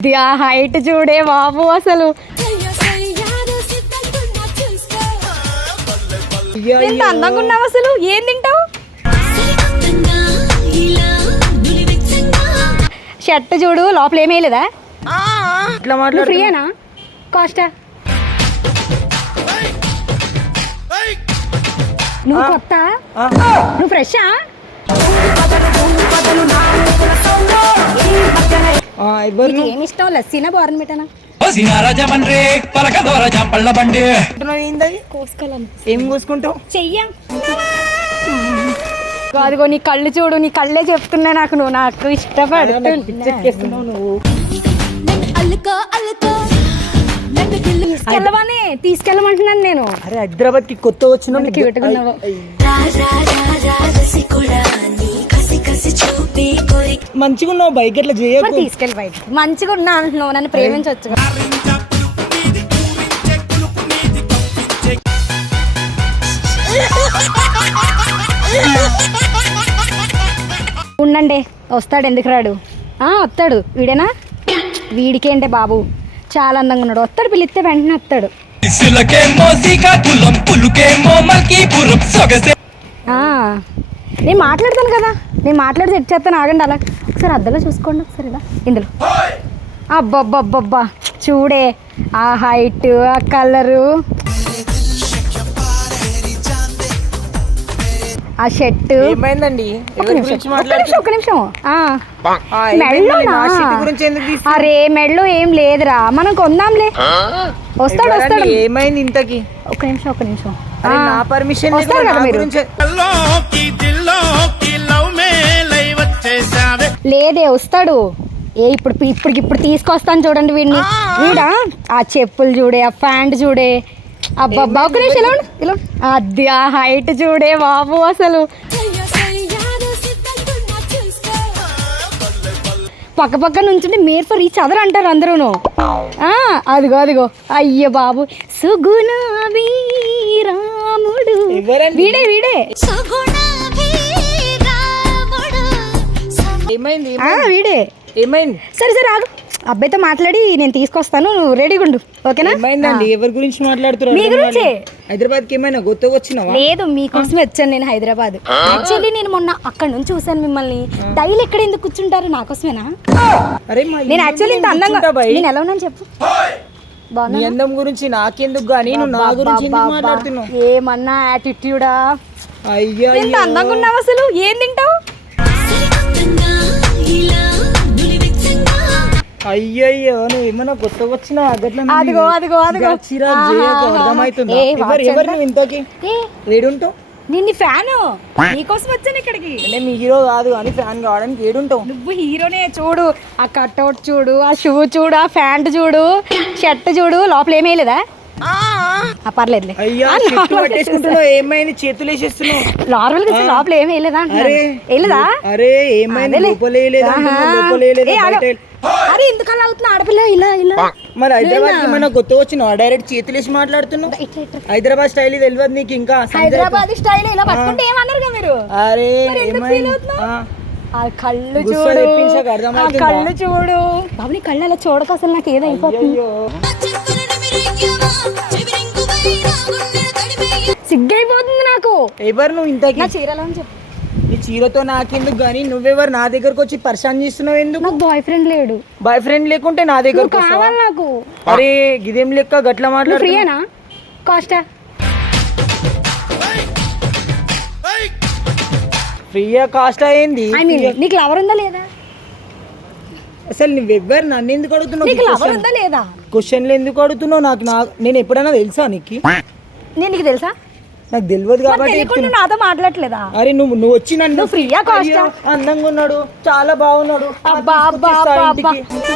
ఆ హైట్ చూడే బాబు అసలు. ఎంత అందంగా ఉన్నావు అసలు? ఏం తింటావు? షర్ట్ చూడు లోపల ఏమీ లేదా ఇట్లా మాట్లాడు ఫ్రీయేనా? కాస్టా. నువ్వు కొత్త? నువ్వు ఫ్రెషా? ఎవరు ఏమి ఇష్టం లస్సీనా ఏం కోసుకుంటావు? చెయ్యం. అదిగో నీ కళ్ళు చూడు నీ కళ్ళే చెప్తున్నా నాకు నువ్వు. నాకు తీసుకెళ్ళమని తీసుకెళ్ళమంటున్నాను నేను. అరే హైదరాబాద్కి కొత్త వచ్చిన ఉన్నావో. మంచిగా ఉన్నావు బైక్ ఎట్లా మరి చేయకు తీసుకెళ్ళి బయట మంచిగా ఉన్నా అంటున్నావు నన్ను ప్రేమించవచ్చు ఉండండి వస్తాడు ఎందుకు రాడు? ఆ, వస్తాడు. వీడేనా? వీడికేంటే బాబు. చాలా అందంగా ఉన్నాడు. వస్తాడు పిలిస్తే వెంటనే వస్తాడు. నేను మాట్లాడతాను కదా. నేను మాట్లాడి సెట్ చేస్తాను ఆగండి అలా. ఒకసారి అద్దంలో చూసుకోండి ఒకసారి ఇలా. ఇందులో. అబ్బబ్బబ్బబ్బా. చూడే. ఆ హైట్ ఆ కలరు ఆ షర్ట్ ఏమైందండి? ఒక ఎవరి నిమిషం. తీస్తున్నావు? అరే మెళ్ళో ఏం లేదురా. మనం కొందాంలే. వస్తాడు? వస్తాడు. ఏమైంది ఇంతకి? ఒక్క నిమిషం ఒక్క నిమిషం. నా పర్మిషన్ వస్తారు కదా మీరు? లేదే వస్తాడు. ఏ ఇప్పుడు ఇప్పటికి ఇప్పుడు తీసుకొస్తాను చూడండి వీడిని. వీడా? ఆ చెప్పులు చూడే ఆ ప్యాంట్ చూడే. అబ్బబ్బా ఒక నిమిషం ఇలా. అది ఆ హైట్ చూడే బాబు అసలు. పక్క పక్క నుంచుంటే మేర్ ఫర్ ఈచ్ అదర్ అంటారు అందరూను. ఆ, అదిగో అదిగో. అయ్య బాబు. సుగుణావి రాముడు ఎవరండి? వీడే వీడే. ఏమైంది? వీడే. ఏమైంది? సరే సరే ఆగు. అబ్బాయితో మాట్లాడి నేను తీసుకొస్తాను. నువ్వు రెడీగా ఉండు. ఓకేనా? ఏమైందండి? ఎవరి గురించి మాట్లాడుతున్నారు మీ గురించే. హైదరాబాద్కి ఏమైనా కొత్తగా వచ్చినావా? లేదు మీకోసమే వచ్చాను నేను హైదరాబాద్. యాక్చువల్లీ నేను మొన్న అక్కడ నుంచి చూసాను మిమ్మల్ని. డైలీ ఎక్కడ ఎందుకు కూర్చుంటారు నాకోసమేనా? అరే మా నేను యాక్చువల్లీ ఇంత అందంగా. నేను ఎలా ఉన్నాను చెప్పు. నీ అందం గురించి నాకెందుకు గానీ? నువ్వు నా గురించి ఎందుకు మాట్లాడుతున్నావు? ఏమన్నా యాటిట్యూడా అయ్యా ఎంత అందంగా ఉన్నావు అసలు? ఏం తింటావు? అయ్యయ్యో నువ్వు ఏమైనా కొత్తగా వచ్చినా అదిగో అదిగో అదిగో. చిరాకు చేయకు అర్థమవుతుందా? ఏ, ఎవరు వాచ్ ఎవరు ఎంత? నువ్వు ఇంతకి? ఏ? ఏడుంటావు? నిన్ను ఫ్యాను? నీకోసం వచ్చాను ఇక్కడికి. అంటే మీ హీరో కాదు కానీ ఫ్యాన్ కావడానికి ఏడుంటావు. నువ్వు హీరోనే చూడు. ఆ కట్అవుట్ చూడు ఆ షూ చూడు ఆ ప్యాంట్ చూడు షర్ట్ చూడు లోపల ఏమీ లేదా? పర్లేదులే. అయ్యా చెట్టు పట్టేసుకుంటున్నావు. ఏమైంది? చేతులు వేసేస్తున్నావు. నార్మల్గా చూడు, లోపల ఏమీ వేయలేదా అరే వేయలేదా? అరే ఏమైంది? ఎందుకు అలా అవుతున్నా ఆడపిల్ల ఇలా ఇలా. మరి హైదరాబాద్కి మన కొత్త వచ్చినావు? డైరెక్ట్ చేతులు వేసి మాట్లాడుతున్నావు? హైదరాబాద్ స్టైల్ ఇది తెలియదు నీకు ఇంకా? హైదరాబాద్ స్టైల్ ఇలా పట్టుకుంటే మీరు? అరే ఏమైంది? ఆ, కళ్ళు చూడు? కళ్ళు చూడు. బాబు నీ కళ్ళు అలా చూడక అసలు నాకు ఏదైపోతుంది? సిగ్గైపోతుంది నాకు. ఎవరు నువ్వు ఇంతకి? నా చీరలో చెప్పు. ఈ చీరతో నాకెందుకు గానీ? నువ్వెవరు నా దగ్గరకు వచ్చి పరిశాన్ చేస్తున్నావు ఎందుకు? నాకు బాయ్ ఫ్రెండ్ లేడు. బాయ్ ఫ్రెండ్ లేకుంటే నా నువ్వు వస్తావా? కావాలి నాకు. అరే గిదేం లెక్క గట్ల నువ్వు మాట్లాడు ఫ్రీయేనా? కాస్టా ఫ్రీయా కాస్ట్ అయింది ఐ మీన్ నీకు లవర్ ఉందా లేదా? అసలు నువ్వెవ్వరు నన్ను ఎందుకు అడుగుతున్నావు? నీకు లవర్ ఉందా లేదా? క్వశ్చన్లు ఎందుకు అడుగుతున్నావు? నాకు నా నేను ఎప్పుడైనా తెలుసా నీకు? నేను నీకు తెలుసా? నాకు తెలియదు మరి కాబట్టి తెలియకుండా చెప్తున్నా. నాతో మాట్లాడట్లేదా? అరే నువ్వు నువ్వు వచ్చి నన్ను నువ్వు? అయ్యో, అందంగా ఉన్నాడు చాలా బాగున్నాడు. అబ్బా అబ్బా తీసుకొచ్చేస్తా అబ్బా అబ్బా. ఇంటికి.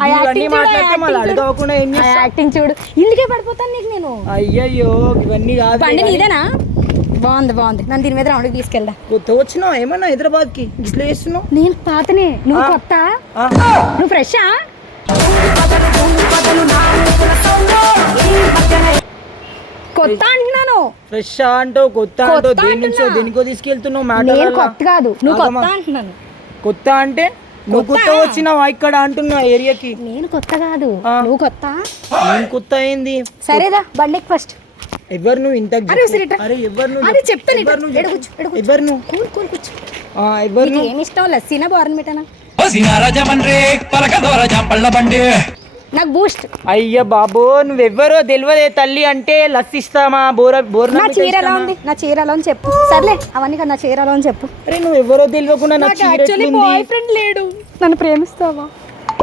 ఆ ఇవన్నీ యాక్టింగ్ చూడు, ఆ మాట్లాడితే మళ్ళీ యాక్టింగ్ చూడు. అడగకుండా ఏం ఆ చేస్తా? యాక్టింగ్ చూడు. ఇందుకే పడిపోతాను నీకు నేను. అయ్యయ్యో ఇవన్నీ కాదు బండి నీదేనా? బాగుంది బాగుంది. నన్ను దీని మీద రౌండ్కి తీసుకెళ్దా కొత్త వచ్చినావు ఏమన్నా హైదరాబాద్కి ఇట్లా చేస్తున్నావు నేను పాతనే. నువ్వు. కొత్త? నువ్వు ఫ్రెషా కొత్త అంటున్నాను. ఫ్రెష్ అంటో కొత్త అంటో దేని నుంచో. దేనికో తీసుకెళ్తున్నావు? నేను మ్యాటర్ కొత్త కాదు. నువ్వు కొత్త అంటున్నాను. కొత్త అంటే? నువ్వు కొత్త? వచ్చినావా ఇక్కడ అంటున్నా ఏరియాకి? నేను కొత్త కాదు. నువ్వు కొత్త? నేను కొత్త అయింది సరేదా బండికి ఫస్ట్ ఎవరు నువ్వు ఇంత అరే ఒకసారి ఇట్రా. అరే ఎవరు నువ్వు అరే చెప్తాను ఎవరు నువ్వు ఎడ కూర్చో, ఎడ కూర్చో. ఎవరు నువ్వు కూల్ కూల్ కూర్చో. ఆ, ఎవరు నీకు నువ్వు ఏమి ఇష్టం లస్సీనా బోర్నమిటానా ఓసిన రాజమండ్రి పలకదోర జాంపళ్ళ బండి. నాకు బూస్ట్. అయ్య బాబో నువ్వెవ్వరో తెలియదే తల్లి అంటే లస్సి ఇస్తామా బోర బోర్ నా చీర ఎలా ఉంది నా చీర ఎలా ఉంది చెప్పు. సర్లే అవన్నీ కదా నా చీర ఎలా ఉంది చెప్పు. అరే నువ్వు ఎవరో తెలియకుండా నా చీర బాయ్ ఫ్రెండ్ లేడు. నన్ను ప్రేమిస్తావా?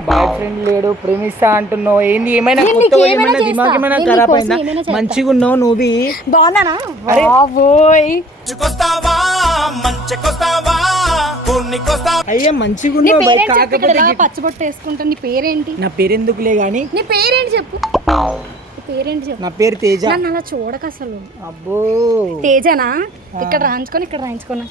బాయ్ ఫ్రెండ్ లేడు ప్రేమిస్తా అంటున్నావు ఏంది ఏమైనా కొత్త ఏమైనా. దిమాగ్ ఏమైనా ఖరాబ్ అయిందా. మంచిగా ఉన్నావు నువ్వు? బాగున్నానా? బాబోయ్. అయ్యా మంచిగా నీ ఉన్నావు కాకపోతే పచ్చబొట్టు వేసుకుంటా నీ పేరేంటి? నా పేరు ఎందుకులే గాని. నీ పేరేంటి చెప్పు? నీ పేరేంటి చెప్పు? నా పేరు తేజ. నన్ను అలా చూడక అసలు అబ్బో. తేజనా? ఇక్కడ రాయించుకొని ఇక్కడ రాయించుకున్నా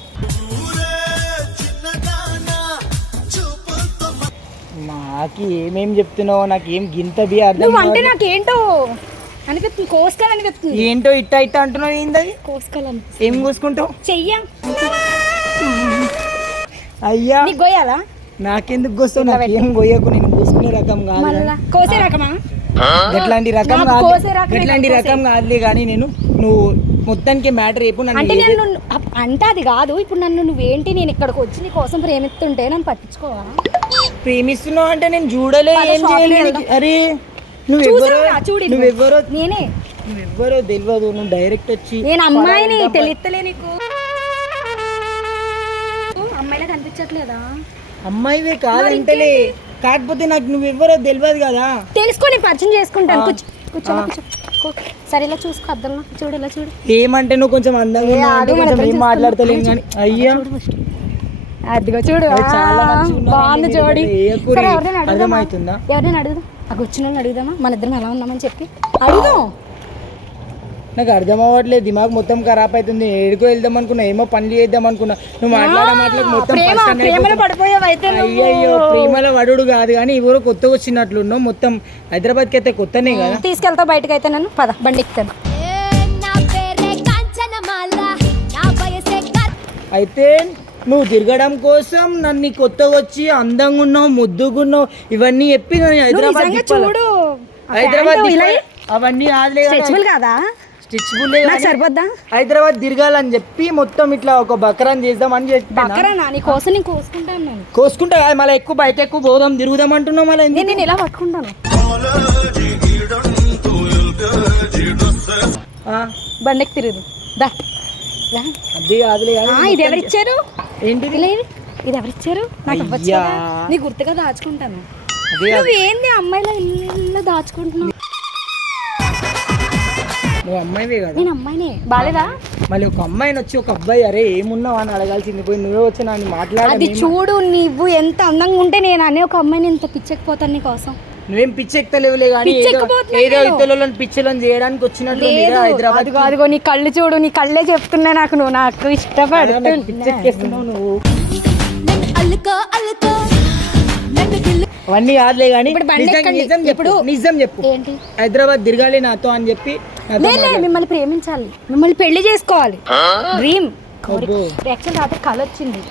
నాకు ఏమేం చెప్తున్నావు నాకు ఏం గింత బి అర్థం నువ్వు అంటే కావట్లేదు. నాకేంటో? అనిపిస్తుంది కోసుకోవాలి అనిపిస్తుంది ఏంటో ఇట్ట ఇట్ట అంటున్నావు ఏంటది కోసుకోవాలని ఏం కూసుకుంటావు? చెయ్యా. అయ్యా. నీకు గోయాలా నాకెందుకు గొస్తావు? నాకు ఏం గొయ్యకు? నేను కూసుకునే రకం కాదు మళ్ళా కోసే రకమా? గట్లాంటి రకం నాకు కాదు. కోసే రకమే, నాకు రకం కాదులే కానీ నేను నువ్వు మొత్తానికి మ్యాటర్ రేపు నన్ను అంటే నేను అప్- అంటే అది కాదు. ఇప్పుడు నన్ను నువ్వేంటి? నేను ఇక్కడికి వచ్చి నీ కోసం ప్రేమిస్తుంటే నన్ను పట్టించుకోవా? ప్రేమిస్తున్నావు అంటే నేను చూడలే ఏం చేయలేదు. అరే నువ్వెవరో చూసావా? చూడు ఇది. నువ్వెవరో నేనే. నువ్వెవరో తెలియదు నువ్వు డైరెక్ట్ వచ్చి నేను అమ్మాయిని తెలియట్లే నీకు. అమ్మాయిలా కనిపించట్లేదా? అమ్మాయివే కాదంటలే. కాకపోతే నాకు నువ్వెవరో తెలియదు కదా. తెలుసుకొని పరిచయం చేసుకుంటాను. కూర్చో సరే ఇలా చూసుకో అద్దంలో. చూడు ఇలా చూడు. ఏమంటే నువ్వు కొంచెం అందంగా. మాట్లాడతలేను కానీ. అయ్యా. అదిగో చూడు. బాగుంది జోడి. ఎవరినైనా అడుగుదామా? అడుగుదాం అక్కడ వచ్చిన అడుగుదామా? మన ఇద్దరం ఎలా ఉన్నామని చెప్పి. అడుగుదాం. నాకు అర్థం అవ్వట్లేదు. దిమాగ్ మొత్తం ఖరాబ్ అవుతుంది. ఏడుకో వెళ్దాం అనుకున్నా ఏమో పనులు చేద్దాం అనుకున్నా. నువ్వు మాట్లాడే మాటలకు మొత్తం ప్రేమ పర్సన్ ప్రేమలో వడుడు కాదు కానీ ఎవరో కొత్తగా వచ్చినట్లున్నావు మొత్తం హైదరాబాద్కి అయితే కొత్తనే కదా. తీసుకెళ్తావు బయటకు అయితే నన్ను. పద బండి ఎక్కుతాను. నా పేరే కాంచనమాల నా వయసే కర్ అయితే నువ్వు తిరగడం కోసం నన్ను కొత్తగా వచ్చి అందంగా ఉన్నావు ముద్దుగా ఉన్నావు ఇవన్నీ చెప్పి హైదరాబాద్? చూడు హైదరాబాద్? అవన్నీ కాదా. సరిపోద్దా? హైదరాబాద్ తిరగాలని చెప్పి మొత్తం ఇట్లా ఒక బకరాన్ చేద్దామని చెప్పి బక్కరానా నీ కోసం నేను కోసుకుంటా మళ్ళీ ఎక్కువ బయట ఎక్కువ పోదాం తిరుగుదాం అంటున్నావు మళ్ళీ నేను ఇలా పట్టుకుంటాను? బండికి తిరుగుదు దా. అది ఇది ఎవరిచ్చారు. ఇది ఎవరిచ్చారు? నాకు ఇవ్వచ్చు. నీ గుర్తుగా దాచుకుంటాను. నువ్వు ఏంది అమ్మాయిలా ఇల్లు దాచుకుంటున్నావు? నువ్వు అమ్మాయివే కదా. నేను అమ్మాయినే. బాలేదా? మళ్ళీ ఒక అమ్మాయిని వచ్చి ఒక అబ్బాయి అరే ఏమున్నావు? అని అడగాల్సింది. పోయి నువ్వే వచ్చి నన్ను అది మాట్లాడి చూడు నువ్వు ఎంత అందంగా ఉంటే నేను అనే ఒక అమ్మాయిని ఎంత పిచ్చకపోతాను నీ కోసం నువ్వేం పిచ్చెక్తలేవులే కానీ ఏదో. ఇతరులను పిచ్చిలను చేయడానికి వచ్చినట్లు లేదు హైదరాబాద్ అదిగో అదిగో నీ కళ్ళు చూడు నీ కళ్ళే చెప్తున్నా నాకు నువ్వు నాకు పిచ్చెక్కేస్తున్నావు నువ్వు. అవన్నీ కాదులే కానీ నిజం చెప్పు నిజం చెప్పు. ఏంటి? హైదరాబాద్ తిరగాలి నాతో అని చెప్పి మిమ్మల్ని ప్రేమించాలి. మిమ్మల్ని పెళ్ళి చేసుకోవాలి. డ్రీమ్. యాక్చువల్ రాత్రి కళ వచ్చింది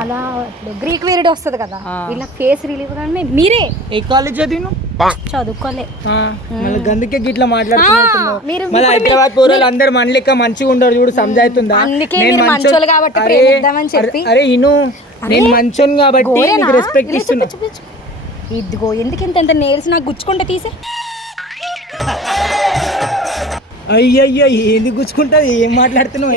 అలా గ్రీక్ వేరుడు వస్తుంది కదా. ఇలా ఫేస్ రిలీవ్ కానీ మీరే ఏ కాలేజ్ చదివిను చదువుకోలే. గందుకే గిట్లా మీరు- మళ్ళీ హైదరాబాద్ పోరాలు అందరు మన లెక్క మంచిగా ఉండరు చూడు సంజాయితుందా? అందుకే నేను మంచోళ్ళు కాబట్టి అరే, ప్రేమిద్దామని చెప్పి. అరే, ఇను నేను మంచోని కాబట్టి? నీకు రెస్పెక్ట్ ఇస్తున్నా. ఇదిగో ఎందుకు ఇంత ఇంత నేల్స్ నాకు గుచ్చుకుంటే తీసే? అయ్యయ్యో ఏంది గుచ్చుకుంటుంది? ఏం మాట్లాడుతున్నావు?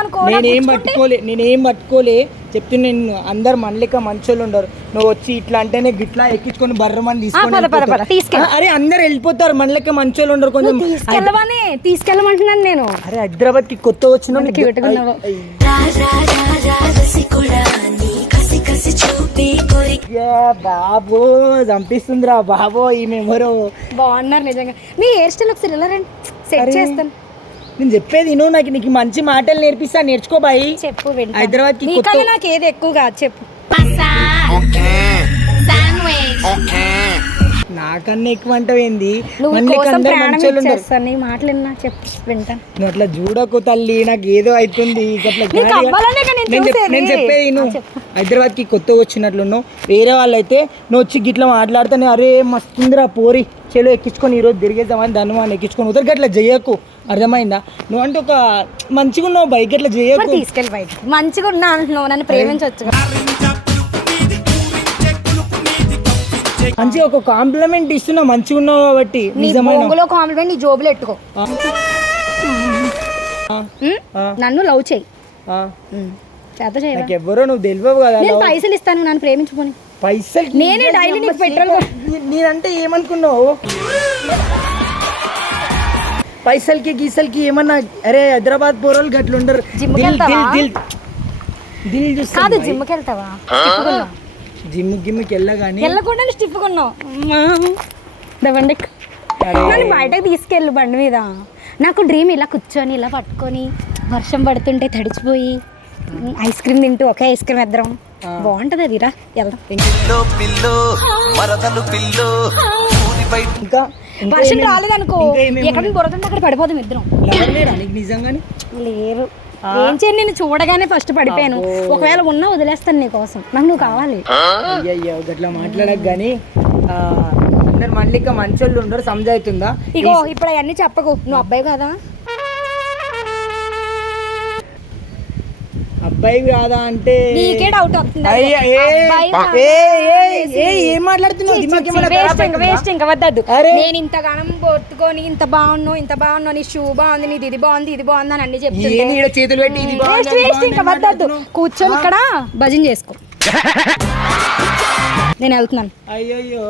అనుకో నేనేం పట్టుకోలే నేనేం పట్టుకోలే. చెప్తున్నా నేను అందరు మన లెక్క మంచోళ్ళు ఉండరు. నువ్వు వచ్చి ఇట్లా అంటేనే గిట్లా ఎక్కించుకొని బర్రమని తీసుకొని అరే అందరు వెళ్ళిపోతారు మన లెక్క మంచోళ్ళు ఉండరు కొంచెం. తీసుకెళ్ళవని తీసుకెళ్ళమంటున్నాను నేను. అరే హైదరాబాద్కి కొత్త వచ్చిన బాబో చంపిస్తుందిరా బాబో ఈమె ఎవరో? బాగున్నారు నిజంగా. మీ హెయిర్ స్టైల్ ఒకసారి ఇలా రండి. సెట్. చేస్తాను. నేను చెప్పేది నువ్వు నాకు నీకు మంచి మాటలు నేర్పిస్తా నేర్చుకో బాయి. చెప్పు నీకన్నా కొత్త- నాకు ఏది ఎక్కువ కాదు చెప్పు. నాకన్నా ఎక్కువ అంటావు ఏంది చెప్పు వింటాను నువ్వు అట్లా చూడకు తల్లి నాకు ఏదో అవుతుంది నేను చెప్పేది నువ్వు. హైదరాబాద్కి కొత్తగా వచ్చినట్లున్నావు. వేరే వాళ్ళు అయితే నువ్వు వచ్చి గిట్లా మాట్లాడితే అరే మస్తుందిరా పోరి. చెలో ఎక్కించుకొని ఈరోజు తిరిగేద్దామని దాన్ని మనం ఎక్కించుకొని ఉదరికి అట్లా చేయకు అర్థమైందా? నువ్వు అంటే ఒక మంచిగా ఉన్నావు బైక్ అట్లా చేయకు తీసుకెళ్ళి బయట మంచిగా ఉన్నా అంటున్నావు. నన్ను ప్రేమించవచ్చు మంచిగా ఒక కాంప్లిమెంట్ ఇస్తున్నావు మంచిగా ఉన్నావు కాబట్టి నీ నిజమైన బొంగులో కాంప్లిమెంట్ నీ జోబులో ఎట్టుకో ఆ. ఉమ్? ఆ. నన్ను లవ్ చేయి ఆ. ఉమ్. చేత చేయవా నాకు ఎవ్వరో నువ్వు తెలియవు కదా నేను. పైసలు ఇస్తాను నన్ను ప్రేమించుకొని పైసలు నేనే డైలీ నీకు పెట్రోల్ కొ- నేనంటే ఏమనుకున్నావు పైసలకి గీసలకి ఏమన్నా అరే హైదరాబాద్ పోరోలు గట్లు ఉండరు జిమ్కి దిల్ వెళ్తావా? దిల్ దిల్ దిల్ చూస్తా కాదు జిమ్కి వెళ్తావా జిమ్ గిమ్కి వెళ్ళగాని వెళ్ళకుండా స్టిఫ్గా ఉన్నావు. బండి నన్ను బయటకు తీసుకెళ్ళు బండి మీద. నాకు డ్రీమ్ ఇలా కూర్చొని ఇలా పట్టుకొని వర్షం పడుతుంటే తడిచిపోయి ఐస్ క్రీమ్ తింటూ ఒకే ఐస్ క్రీమ్ ఇద్దరం బాగుంటది అది రా వెళ్దాం. పిల్లో పిల్లో మరదలు పిల్లో ఊరి బయట. ఇంకా వర్షం రాలేదనుకో ఇంకా ఏమేమి ఎక్కడ బురదంటే అక్కడ పడిపోదాం ఇద్దరం. నీకు నిజంగానే? లేరు. ఏం చేయను నేను చూడగానే ఫస్ట్ పడిపోయాను. ఒకవేళ ఉన్నా వదిలేస్తాను నీ కోసం. నాకు నువ్వు కావాలి. అయ్యయ్యో గట్లా మాట్లాడక కానీ అందరు మళ్ళీ ఇంకా మంచోళ్ళు ఉండరు సమజవుతుందా ఇగో ఇప్పుడు అవన్నీ చెప్పకు. నువ్వు అబ్బాయి కదా? అబ్బాయి కాదా అంటే డౌట్ వస్తుంది. వేస్ట్ ఇంకా నేను ఇంతగానం పొత్తుకొని ఇంత బాగున్నావు ఇంత బాగున్నావు నీ షూ బాగుంది నీది ఇది బాగుంది ఇది బాగుంది అని అన్ని చెప్తుంటే ఇది బాగుంది, అని కూర్చొని ఇక్కడ భజన చేసుకో. నేను వెళ్తున్నాను. అయ్యయ్యో.